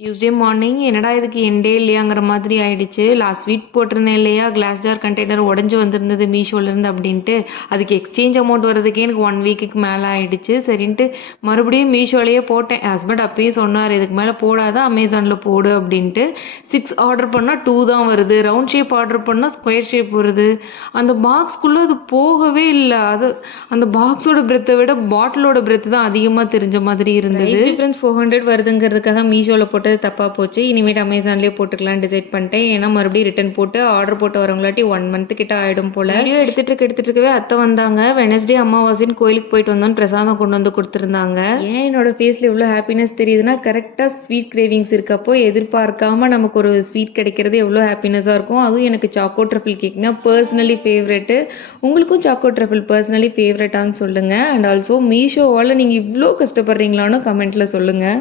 Tuesday morning என்னடா இதுக்கு எண்டே இல்லையாங்கிற மாதிரி ஆயிடுச்சு. லாஸ்ட் வீக் போட்டிருந்தேன் இல்லையா? கிளாஸ் ஜார் கண்டெய்னர் உடஞ்சி வந்திருந்தது மீஷோலேருந்து அப்படின்ட்டு. அதுக்கு எக்ஸ்சேஞ்ச் அமௌண்ட் வரதுக்கே எனக்கு ஒன் வீக்குக்கு மேலே ஆயிடுச்சு. சரின்ட்டு மறுபடியும் மீஷோலேயே போட்டேன். ஹஸ்பண்ட் அப்பயும் சொன்னார் இதுக்கு மேலே போடாத அமேசானில் போடு அப்படின்ட்டு. சிக்ஸ் ஆர்டர் பண்ணால் டூ தான் வருது. ரவுண்ட் ஷேப் ஆர்டர் பண்ணால் ஸ்கொயர் ஷேப் வருது. அந்த பாக்ஸ்க்குள்ளே அது போகவே இல்லை. அது அந்த பாக்ஸோட பிரெத்தை விட பாட்டிலோட பிரெத்து தான் அதிகமாக தெரிஞ்ச மாதிரி இருந்தது. டிஃப்ரென்ஸ் ஃபோர் ஹண்ட்ரட் வருதுங்கிறதுக்காக மீஷோவில் போட்டது தப்பாக போச்சு. இனிமேட்டு அமேசான்லேயே போட்டுக்கலாம்னு டிசைட் பண்ணிட்டேன். ஏன்னா மறுபடியும் ரிட்டன் போட்டு ஆர்டர் போட்டு வரவங்களாட்டி ஒன் மந்த் கிட்ட ஆகிடும் போல். வீடியோ எடுத்துட்டு இருக்க இருக்கவே அத்தை வந்தாங்க. வெனஸ்டே அமாவாசைன்னு கோயிலுக்கு போயிட்டு வந்தோன்னு பிரசாதம் கொண்டு வந்து கொடுத்துருந்தாங்க. ஏன் என்னோட ஃபேஸில் இவ்வளோ ஹாப்பினஸ் தெரியுதுன்னா கரெக்டாக ஸ்வீட் கிரேவிங்ஸ் இருக்கப்போ எதிர்பார்க்காம நமக்கு ஒரு ஸ்வீட் கிடைக்கிறது எவ்வளோ ஹாப்பினஸாக இருக்கும். அதுவும் எனக்கு சாக்கோ ட்ரஃபிள் கேக்னா பர்சனலி ஃபேவரெட்டு உங்களுக்கும் சாக்கோ ட்ரஃபிள் பர்சனலி ஃபேவரட்டான்னு சொல்லுங்கள் அண்ட் ஆல்சோ மீஷோவால் நீங்கள் இவ்வளோ கஷ்டப்படுறீங்களான்னு கமெண்ட்டில் சொல்லுங்கள்